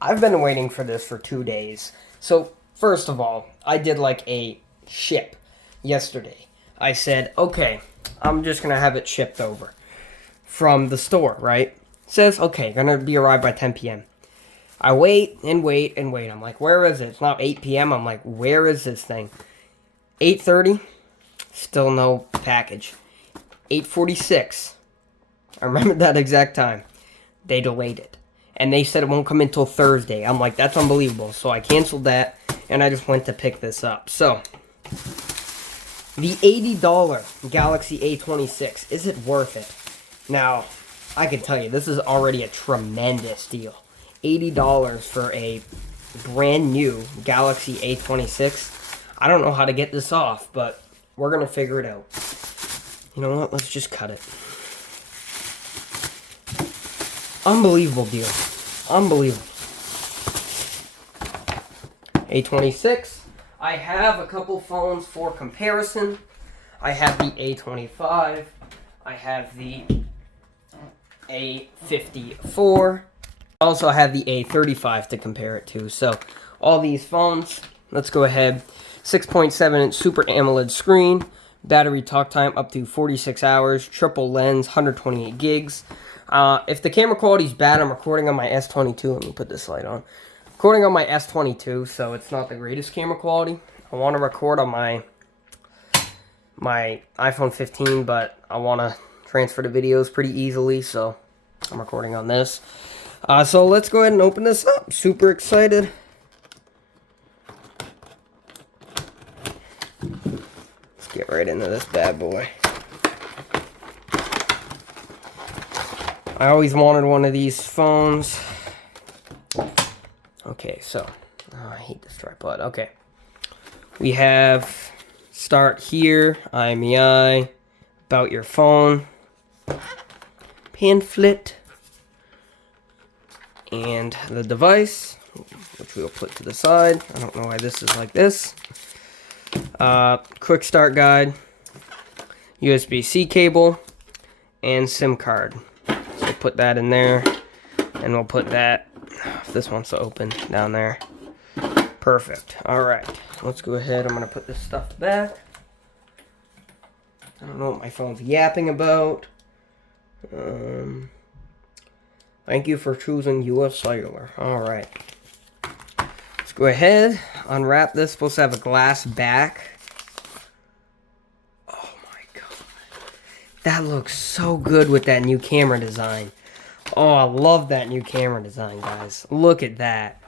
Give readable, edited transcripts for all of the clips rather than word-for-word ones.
I've been waiting for this for 2 days. So, first of all, I did like a ship yesterday. I said, okay, I'm just going to have it shipped over from the store, right? It says, okay, going to be arrived by 10 p.m. I wait and wait and wait. I'm like, where is it? It's now 8 p.m. I'm like, where is this thing? 8:30, still no package. 8:46, I remember that exact time. They delayed it. And they said it won't come until Thursday. I'm like, that's unbelievable. So I canceled that, and I just went to pick this up. So, the $80 Galaxy A26, is it worth it? Now, I can tell you, this is already a tremendous deal. $80 for a brand new Galaxy A26. I don't know how to get this off, but we're going to figure it out. You know what? Let's just cut it. Unbelievable deal. Unbelievable. A26. I have a couple phones for comparison. I have the A25. I have the A54. I also have the A35 to compare it to. So, all these phones, let's go ahead. 6.7-inch Super AMOLED screen. Battery talk time up to 46 hours. Triple lens, 128 gigs. If the camera quality is bad, I'm recording on my S22. Let me put this light on. Recording on my S22, so it's not the greatest camera quality. I want to record on my iPhone 15, but I want to transfer the videos pretty easily, so I'm recording on this. So let's go ahead and open this up. Super excited. Let's get right into this bad boy. I always wanted one of these phones. Okay, so, I hate this tripod. Okay. We have start here, IMEI, about your phone, pamphlet, and the device, which we'll put to the side. I don't know why this is like this. Quick start guide, USB-C cable, and SIM card. So put that in there, and we'll put that, if this wants to open, down there. Perfect. Alright, let's go ahead. I'm going to put this stuff back. I don't know what my phone's yapping about. Thank you for choosing US Cellular. Alright. Let's go ahead, unwrap this. Supposed to have a glass back. Oh my god. That looks so good with that new camera design. Oh, I love that new camera design, guys. Look at that.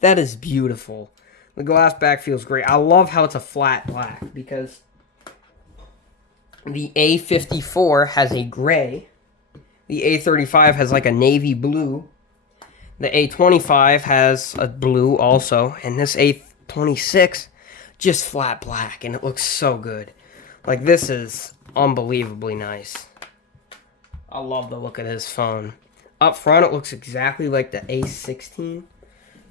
That is beautiful. The glass back feels great. I love how it's a flat black, because the A54 has a gray. The A35 has like a navy blue. The A25 has a blue also. And this A26, just flat black. And it looks so good. Like, this is unbelievably nice. I love the look of this phone. Up front, it looks exactly like the A16.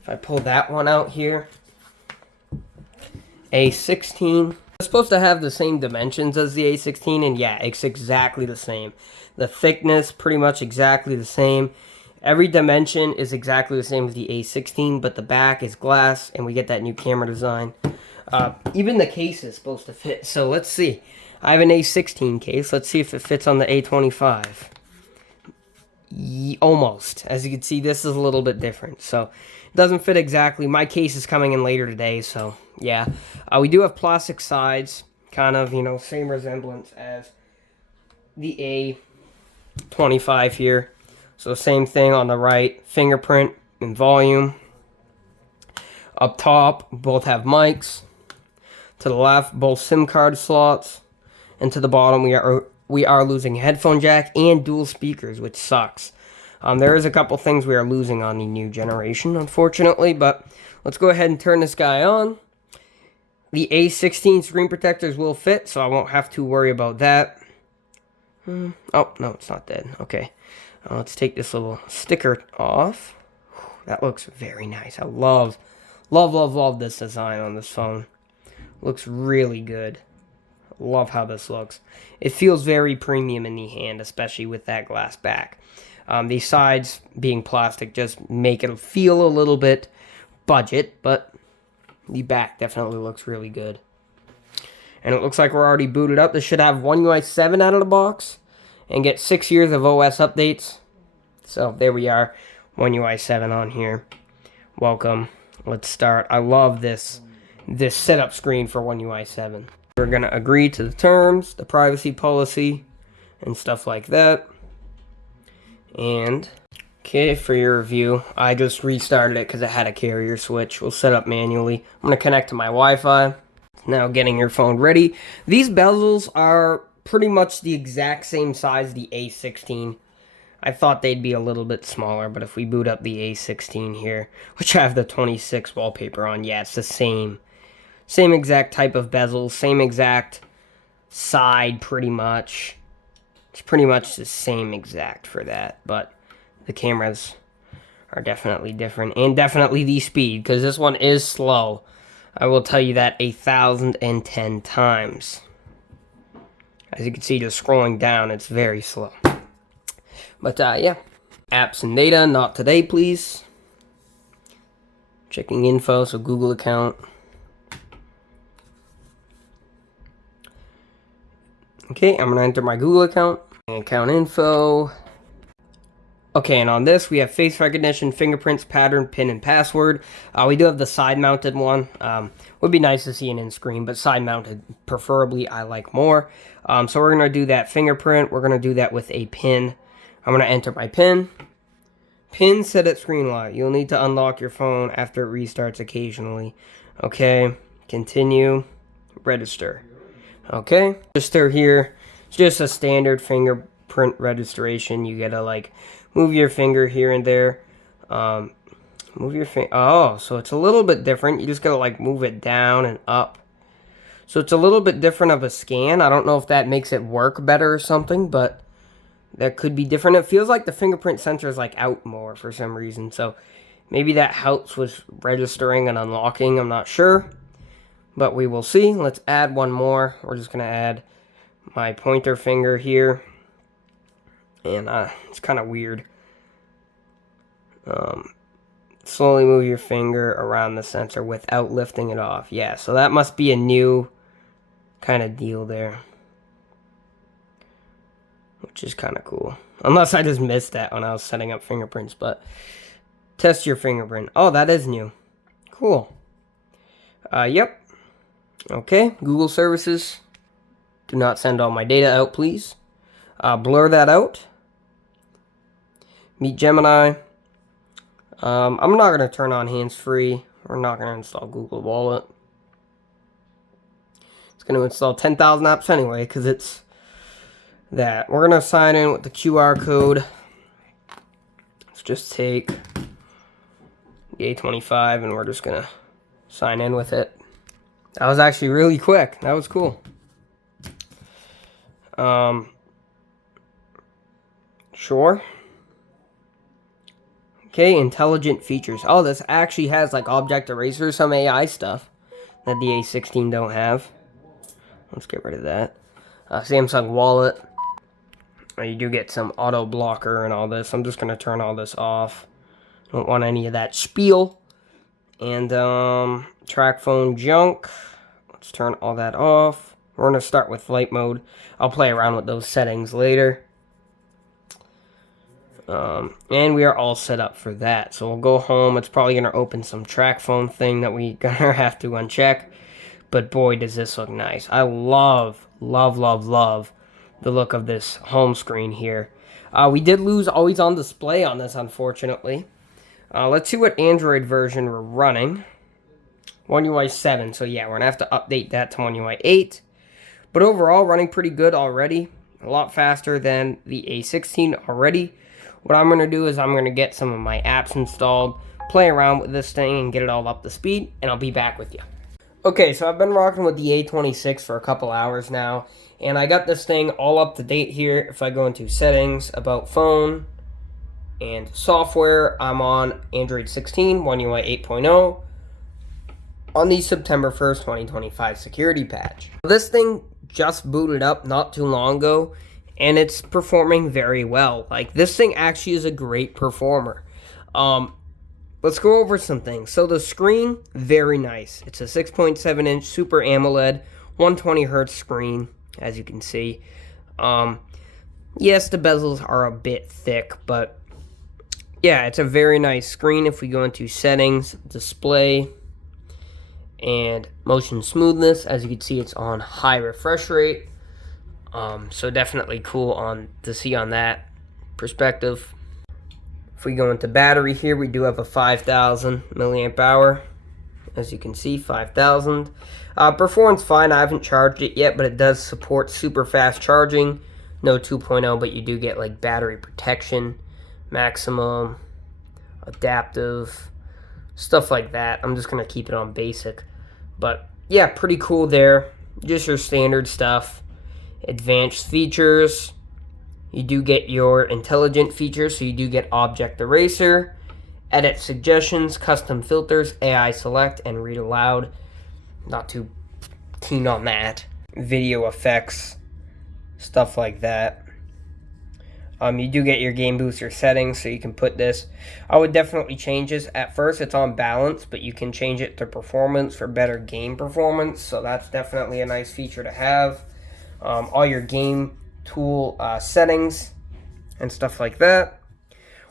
If I pull that one out here. A16. It's supposed to have the same dimensions as the A16, and yeah, it's exactly the same. The thickness, pretty much exactly the same. Every dimension is exactly the same as the A16, but the back is glass, and we get that new camera design. Even the case is supposed to fit, so let's see. I have an A16 case. Let's see if it fits on the A25. Almost. As you can see, this is a little bit different, so it doesn't fit exactly. My case is coming in later today, so yeah. We do have plastic sides, kind of, you know, same resemblance as the A25 here. So same thing on the right, fingerprint and volume. Up top, both have mics. To the left, both SIM card slots. And to the bottom, we are losing a headphone jack and dual speakers, which sucks. There is a couple things we are losing on the new generation, unfortunately, but let's go ahead and turn this guy on. The A16 screen protectors will fit, so I won't have to worry about that. Oh, no, it's not dead. Okay. Let's take this little sticker off. That looks very nice. I love this design on this phone. Looks really good. Love how this looks. It feels very premium in the hand, especially with that glass back. These sides being plastic just make it feel a little bit budget, but the back definitely looks really good. And it looks like we're already booted up. This should have One UI 7 out of the box and get 6 years of OS updates. So there we are, One UI 7 on here. Welcome. Let's start. I love this setup screen for One UI 7. We're going to agree to the terms, the privacy policy, and stuff like that. And, okay, for your review, I just restarted it because it had a carrier switch. We'll set up manually. I'm going to connect to my Wi-Fi. Now getting your phone ready. These bezels are pretty much the exact same size the A16. I thought they'd be a little bit smaller, but if we boot up the A16 here, which I have the 26 wallpaper on, yeah, it's the same exact type of bezel, same exact side pretty much. It's pretty much the same exact for that, but the cameras are definitely different, and definitely the speed, because this one is slow. I will tell you that 1,010 times. As you can see, just scrolling down, it's very slow. But, yeah. Apps and data, not today, please. Checking info, so Google account. Okay, I'm going to enter my Google account. Account info. Okay, and on this, we have face recognition, fingerprints, pattern, PIN, and password. We do have the side-mounted one. Would be nice to see an in-screen, but side-mounted, preferably, I like more. So we're going to do that fingerprint. We're going to do that with a PIN. I'm going to enter my PIN. PIN set at screen lock. You'll need to unlock your phone after it restarts occasionally. Okay, continue, register. Okay, register here. It's just a standard fingerprint registration. You gotta, like, move your finger here and there. Move your finger. Oh, so it's a little bit different. You just gotta, like, move it down and up. So it's a little bit different of a scan. I don't know if that makes it work better or something, but that could be different. It feels like the fingerprint sensor is, like, out more for some reason. So maybe that helps with registering and unlocking. I'm not sure, but we will see. Let's add one more. We're just gonna add my pointer finger here. And it's kind of weird. Slowly move your finger around the sensor without lifting it off. Yeah, so that must be a new kind of deal there, which is kind of cool. Unless I just missed that when I was setting up fingerprints, but test your fingerprint. Oh, that is new. Cool. Yep. Okay, Google services. Do not send all my data out, please. Blur that out. Meet Gemini. I'm not going to turn on hands-free. We're not going to install Google Wallet. It's going to install 10,000 apps anyway, because it's that. We're going to sign in with the QR code. Let's just take the A25, and we're just going to sign in with it. That was actually really quick. That was cool. Sure. Okay, intelligent features. Oh, this actually has, like, object eraser, some AI stuff that the A16 don't have. Let's get rid of that. Samsung Wallet. You do get some auto blocker and all this. I'm just going to turn all this off. Don't want any of that spiel. And, track phone junk. Let's turn all that off. We're going to start with flight mode. I'll play around with those settings later. And we are all set up for that. So we'll go home. It's probably going to open some track phone thing that we're going to have to uncheck. But boy, does this look nice. I love the look of this home screen here. We did lose always on display on this, unfortunately. Let's see what Android version we're running. One UI 7. So yeah, we're going to have to update that to One UI 8. But overall, running pretty good already. A lot faster than the A16 already. What I'm going to do is I'm going to get some of my apps installed, play around with this thing, and get it all up to speed, and I'll be back with you. Okay, so I've been rocking with the A26 for a couple hours now, and I got this thing all up to date here. If I go into settings, about phone, and software, I'm on Android 16, One UI 8.0, on the September 1st, 2025 security patch. This thing just booted up not too long ago, and it's performing very well. Like, this thing actually is a great performer. Let's go over some things. So the screen, very nice. It's a 6.7-inch Super AMOLED, 120 hertz screen, as you can see. Yes, the bezels are a bit thick, but yeah, it's a very nice screen. If we go into settings, display, and motion smoothness, as you can see, it's on high refresh rate. So definitely cool to see on that perspective. If we go into battery here, we do have a 5,000 milliamp hour. As you can see, 5,000. Performance fine. I haven't charged it yet, but it does support super fast charging. No 2.0, but you do get like battery protection, maximum, adaptive, stuff like that. I'm just going to keep it on basic. But yeah, pretty cool there. Just your standard stuff. Advanced features. You do get your intelligent features, so you do get object eraser, edit suggestions, custom filters, AI select, and read aloud. Not too keen on that. Video effects, stuff like that. You do get your game booster settings, so you can put this. I would definitely change this. At first, it's on balance, but you can change it to performance for better game performance, so that's definitely a nice feature to have. All your game tool settings and stuff like that.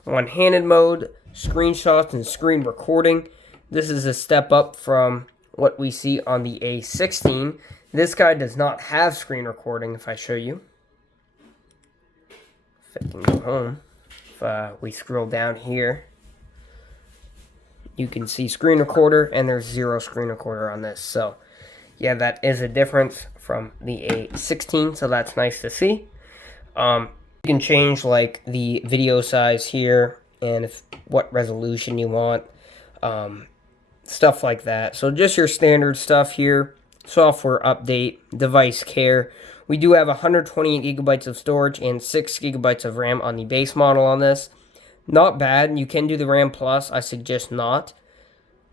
One-handed mode, screenshots, and screen recording. This is a step up from what we see on the A16. This guy does not have screen recording, if I show you. If I can go home. If we scroll down here, you can see screen recorder, and there's 0 screen recorder on this. So yeah, that is a difference from the A16, so that's nice to see. You can change like the video size here and what resolution you want, stuff like that. So just your standard stuff here. Software update, device care. We do have 128 gigabytes of storage and 6 gigabytes of RAM on the base model on this. Not bad. You can do the RAM Plus. I suggest not,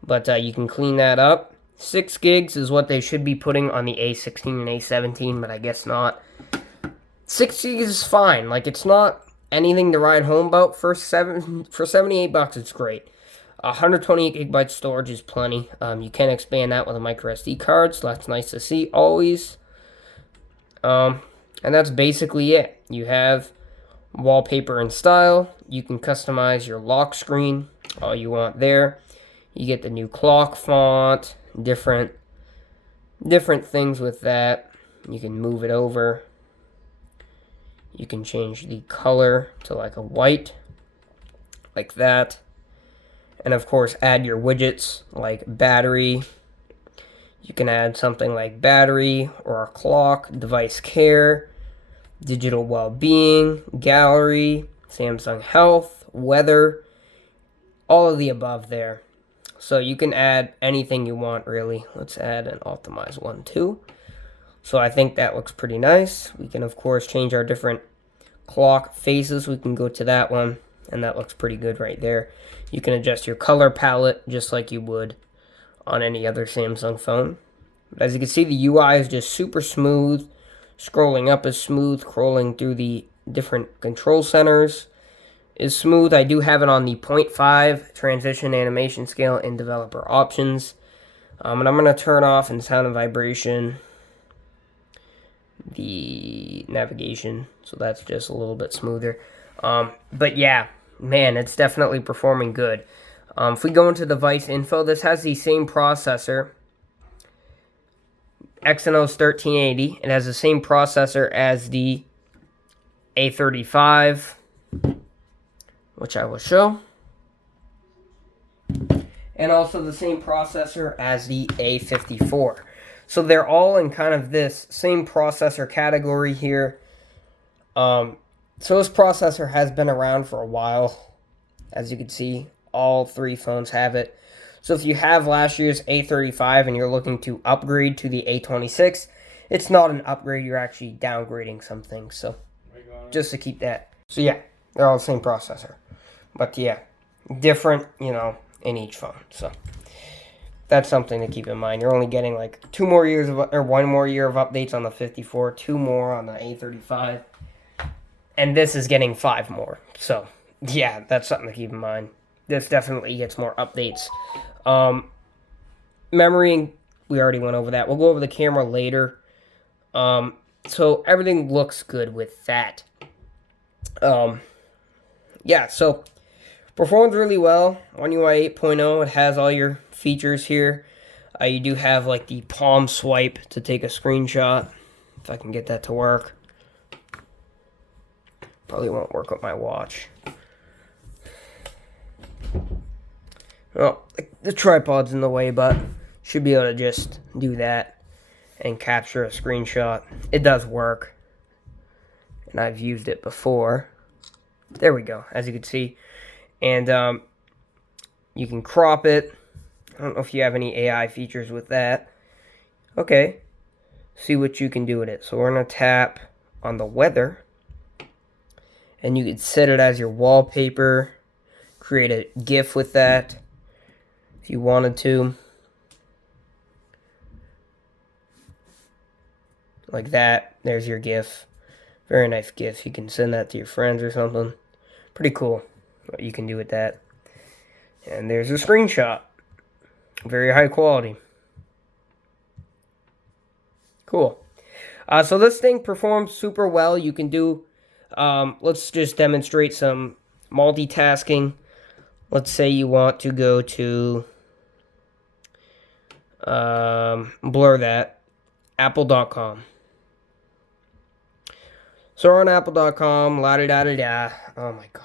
but you can clean that up. 6 gigs is what they should be putting on the A16 and A17, but I guess not. 6 gigs is fine. Like, it's not anything to ride home about. For $78, it's great. 128 gigabytes storage is plenty. You can expand that with a micro SD card, so that's nice to see always. And that's basically it. You have wallpaper and style. You can customize your lock screen all you want there. You get the new clock font, different things with that. You can move it over. You can change the color to like a white, like that. And of course, add your widgets like battery. You can add something like battery or a clock, device care, digital well-being, gallery, Samsung Health, weather, all of the above there. So you can add anything you want, really. Let's add an optimized one too. So I think that looks pretty nice. We can, of course, change our different clock faces. We can go to that one, and that looks pretty good right there. You can adjust your color palette just like you would on any other Samsung phone. But as you can see, the UI is just super smooth. Scrolling up is smooth. Scrolling through the different control centers is smooth. I do have it on the 0.5 transition animation scale in developer options. And I'm going to turn off in sound and vibration the navigation, so that's just a little bit smoother. But yeah, man, it's definitely performing good. If we go into device info, this has the same processor, Exynos 1380. It has the same processor as the A35, which I will show. And also the same processor as the A54. So they're all in kind of this same processor category here. So this processor has been around for a while. As you can see, all 3 phones have it. So if you have last year's A35 and you're looking to upgrade to the A26, it's not an upgrade, you're actually downgrading some things. So just to keep that. So yeah, they're all the same processor. But yeah, different, in each phone. So that's something to keep in mind. You're only getting like 2 more years of, or 1 more year of updates on the 54, 2 more on the A35. And this is getting 5 more. So, yeah, that's something to keep in mind. This definitely gets more updates. Memory, we already went over that. We'll go over the camera later. So everything looks good with that. Yeah, so performs really well. One UI 8.0, it has all your features here. You do have like the palm swipe to take a screenshot. If I can get that to work. Probably won't work with my watch. Well, the tripod's in the way, but should be able to just do that and capture a screenshot. It does work. And I've used it before. There we go, as you can see. And you can crop it. I don't know if you have any AI features with that. Okay. See what you can do with it. So we're going to tap on the weather. And you could set it as your wallpaper. Create a GIF with that if you wanted to. Like that. There's your GIF. Very nice GIF. You can send that to your friends or something. Pretty cool what you can do with that. And there's a screenshot. Very high quality. Cool. So this thing performs super well. You can do, let's just demonstrate some multitasking. Let's say you want to go to, blur that, apple.com. So we're on apple.com, la-da-da-da-da. Oh my god.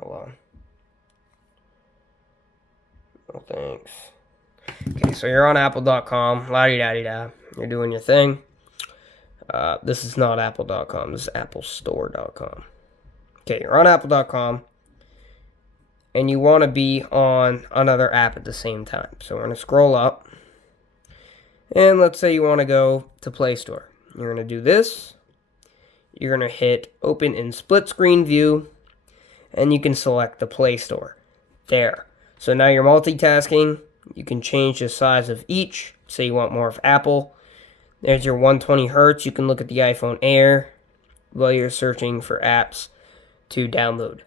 Hold on. Oh, thanks. Okay, so you're on apple.com, la-da-da-da-da. You're doing your thing. This is not apple.com, this is applestore.com. Okay, you're on apple.com. And you want to be on another app at the same time. So we're going to scroll up. And let's say you want to go to Play Store. You're going to do this. You're going to hit open in split screen view. And you can select the Play Store. There. So now you're multitasking. You can change the size of each. Say you want more of Apple. There's your 120 Hertz. You can look at the iPhone Air while you're searching for apps to download.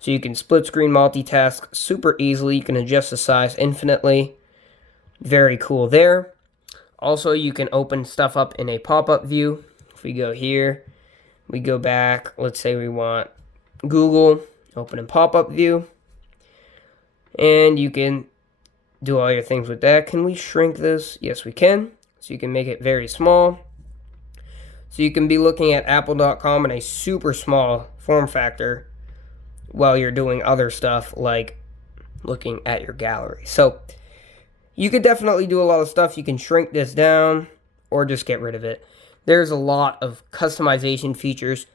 So you can split screen multitask super easily. You can adjust the size infinitely. Very cool there. Also, you can open stuff up in a pop-up view. If we go here, we go back. Let's say we want Google. Open in pop-up view. And you can do all your things with that. Can we shrink this? Yes, we can. So you can make it very small. So you can be looking at apple.com in a super small form factor while you're doing other stuff like looking at your gallery. So you could definitely do a lot of stuff. You can shrink this down or just get rid of it. There's a lot of customization features,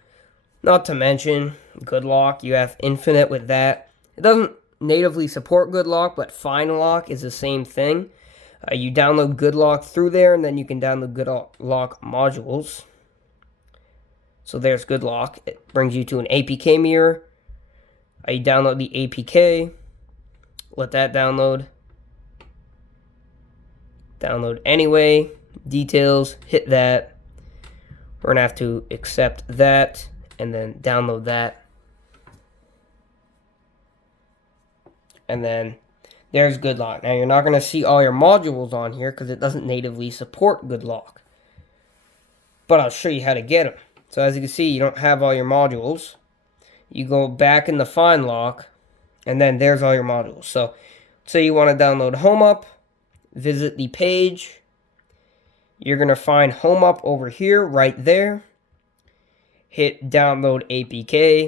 not to mention Good Lock. You have infinite with that. It doesn't natively support Good Lock, but Find Lock is the same thing. You download Good Lock through there, and then you can download Good Lock modules. So there's Good Lock. It brings you to an APK mirror. You download the APK. Let that download. Download anyway. Details. Hit that. We're going to have to accept that and then download that. And then there's Good Lock. Now you're not going to see all your modules on here because it doesn't natively support Good Lock. But I'll show you how to get them. So as you can see, you don't have all your modules. You go back in the Find Lock, and then there's all your modules. So say you want to download Home Up, visit the page. You're going to find Home Up over here, right there. Hit Download APK.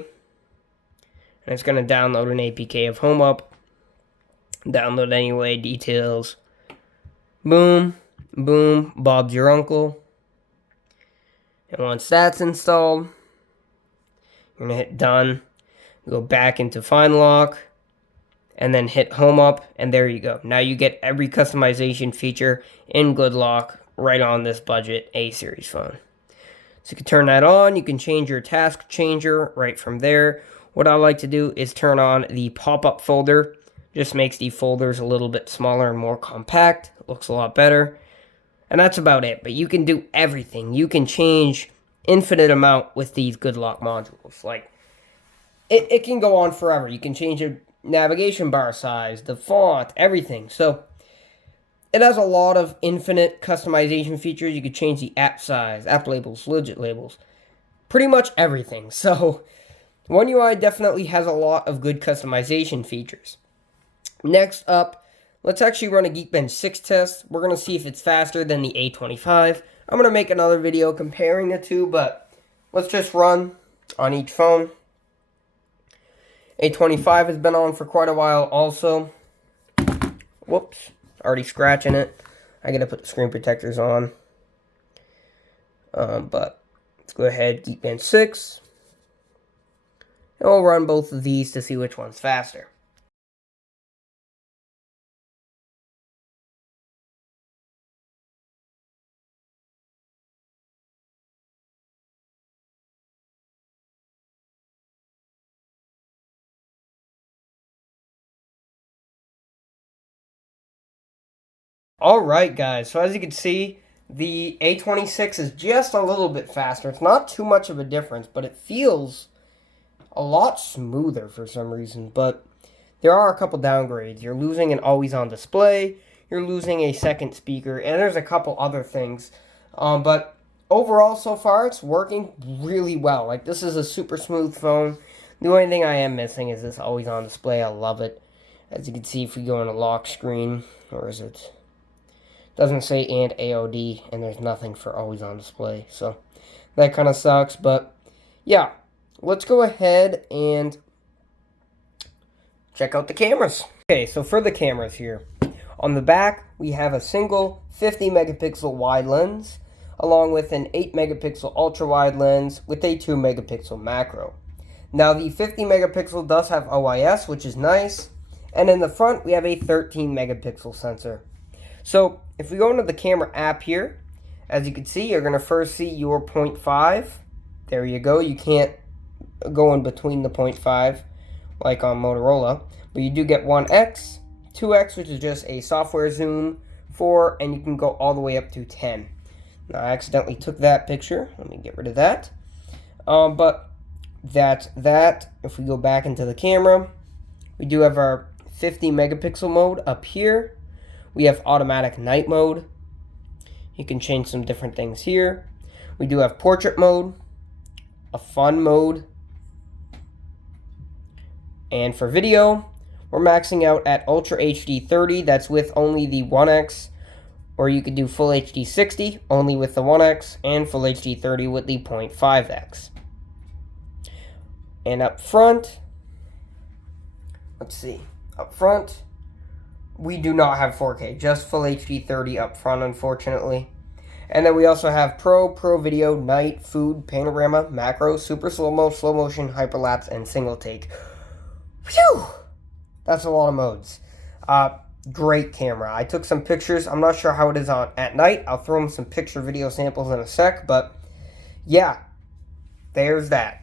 And it's going to download an APK of Home Up. Download anyway, details. Boom, boom, Bob's your uncle. And once that's installed, you're going to hit Done. Go back into Find Lock. And then hit Home Up. And there you go. Now you get every customization feature in Good Lock right on this budget A-series phone. So you can turn that on. You can change your task changer right from there. What I like to do is turn on the pop-up folder. Just makes the folders a little bit smaller and more compact. It looks a lot better. And that's about it. But you can do everything. You can change infinite amount with these good lock modules. Like, it can go on forever. You can change your navigation bar size, the font, everything. So it has a lot of infinite customization features. You could change the app size, app labels, widget labels, pretty much everything. So One UI definitely has a lot of good customization features. Next up, let's actually run a Geekbench 6 test. We're going to see if it's faster than the A25. I'm going to make another video comparing the two, but let's just run on each phone. A25 has been on for quite a while also. Whoops, already scratching it. I got to put the screen protectors on. But let's go ahead, Geekbench 6. And we'll run both of these to see which one's faster. Alright guys, so as you can see, the A26 is just a little bit faster. It's not too much of a difference, but it feels a lot smoother for some reason. But there are a couple downgrades. You're losing an always-on display, you're losing a second speaker, and there's a couple other things. But overall, so far, it's working really well. Like, this is a super smooth phone. The only thing I am missing is this always-on display. I love it. As you can see, if we go in a lock screen, or is it... doesn't say and AOD, and there's nothing for always on display, so that kind of sucks. But yeah, let's go ahead and check out the cameras. Okay, so for the cameras here, on the back we have a single 50 megapixel wide lens along with an 8 megapixel ultra wide lens with a 2 megapixel macro. Now the 50 megapixel does have OIS, which is nice, and in the front we have a 13 megapixel sensor. So if we go into the camera app here, as you can see, you're going to first see your 0.5. There you go. You can't go in between the 0.5 like on Motorola. But you do get 1x, 2x, which is just a software zoom, 4, and you can go all the way up to 10. Now, I accidentally took that picture. Let me get rid of that. But that's that. If we go back into the camera, we do have our 50 megapixel mode up here. We have automatic night mode. You can change some different things here. We do have portrait mode, a fun mode, and for video, we're maxing out at Ultra HD 30. That's with only the 1x, or you could do Full HD 60 only with the 1x, and Full HD 30 with the 0.5x. And up front, let's see, up front, we do not have 4K, just Full HD 30 up front, unfortunately. And then we also have Pro Video, Night, Food, Panorama, Macro, Super Slow-Mo, Slow Motion, Hyperlapse, and Single Take. Phew! That's a lot of modes. Great camera. I took some pictures. I'm not sure how it is on at night. I'll throw in some picture video samples in a sec, but yeah, there's that.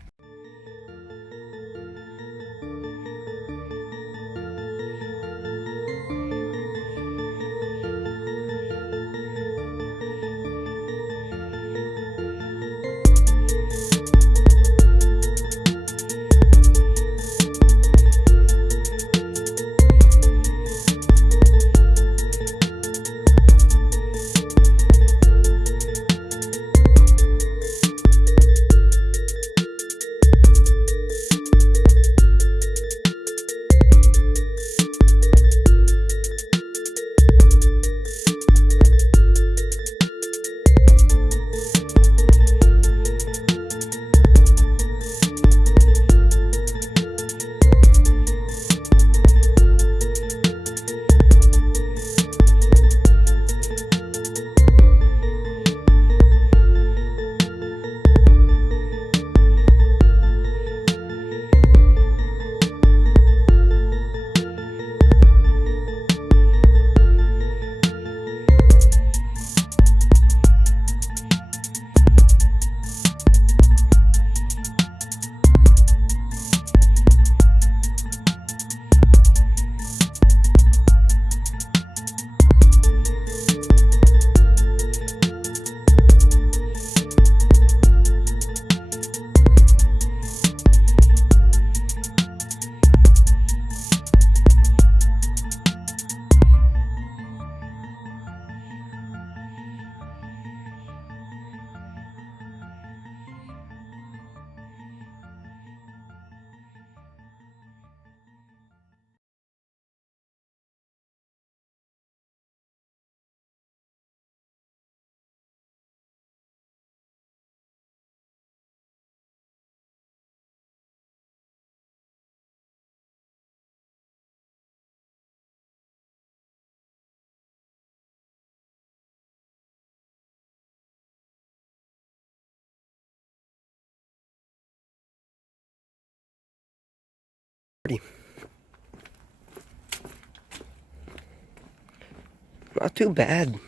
Not too bad.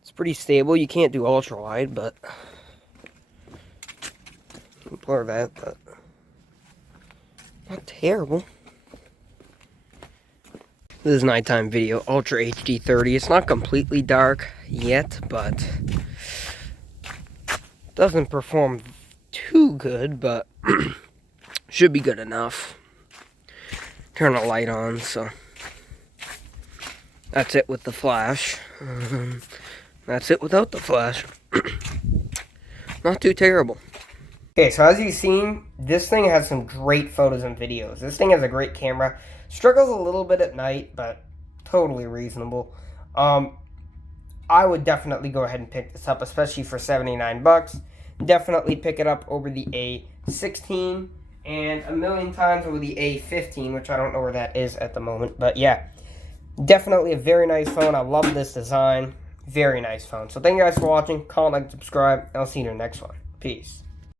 It's pretty stable. You can't do ultra wide, but blur that, but not terrible. This is nighttime video, Ultra HD 30. It's not completely dark yet, but doesn't perform too good, but should be good enough. Turn a light on, so that's it with the flash. That's it without the flash. Not too terrible. Okay, so as you've seen, this thing has some great photos and videos. This thing has a great camera. Struggles a little bit at night, but totally reasonable. I would definitely go ahead and pick this up, especially for 79 bucks. Definitely pick it up over the A16 and a million times over the A15, which I don't know where that is at the moment. But yeah, definitely a very nice phone. I love this design. Very nice phone. So thank you guys for watching. Comment, like, subscribe, and I'll see you in the next one. Peace.